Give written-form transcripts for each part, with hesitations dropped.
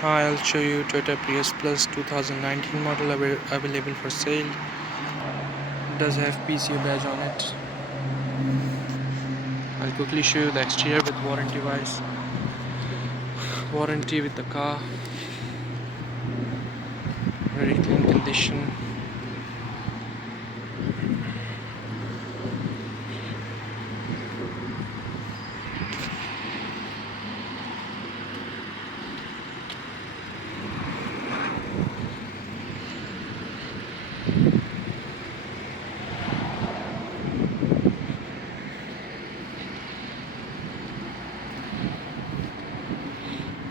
I'll show you Toyota Prius Plus 2019 model available for sale. It does have PCO badge on it. I'll quickly show you the exterior with warranty wise. Warranty with the car. Very clean condition.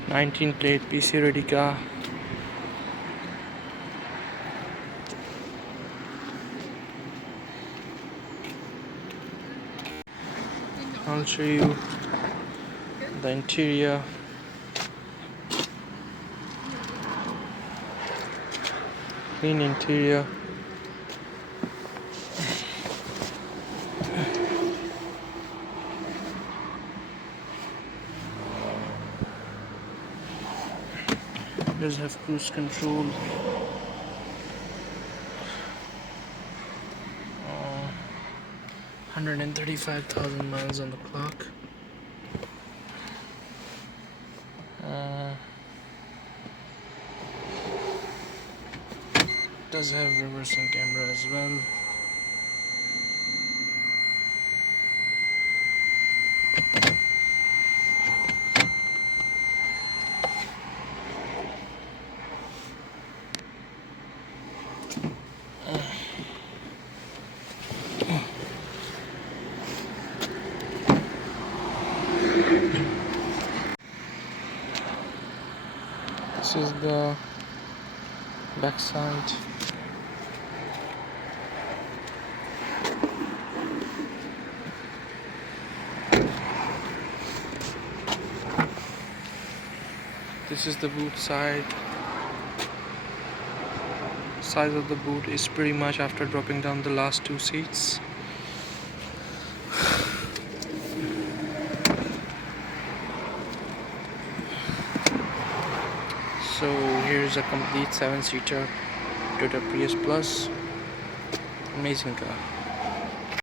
'19 plate PC ready car. I'll show you the interior. Clean interior. Does have cruise control. 135,000 miles on the clock. Does have reversing camera as well. This is the back side. This is the boot side. Size of the boot is pretty much after dropping down the last two seats. So here's a complete 7-seater Toyota Prius Plus. Amazing car.